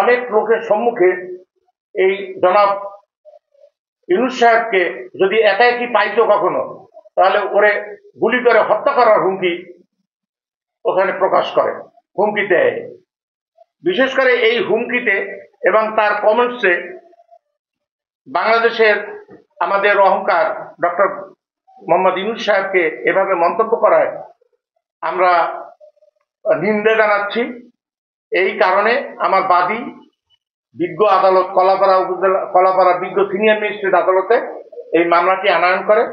অনেক লোকের সম্মুখে এই জনাব ইউনূস সাহেবকে যদি একাকি পাইতো কখনো, তাহলে ওরে গুলি করে হত্যা করার হুমকি ওখানে প্রকাশ করে, হুমকি দেয়। বিশেষ করে এই হুমকিতে এবং তার কমেন্টসে বাংলাদেশের আমাদের অহংকার ডক্টর মোহাম্মদ ইউনূস সাহেবকে এভাবে মন্তব্য করায় আমরা নিন্দা জানাচ্ছি। এই কারণে আমার বাদী বিজ্ঞ আদালত কলাপাড়া উপজেলা কলাপাড়া বিজ্ঞ সিনিয়র ম্যাজিস্ট্রেট আদালতে এই মামলাটি আনয়ন করে।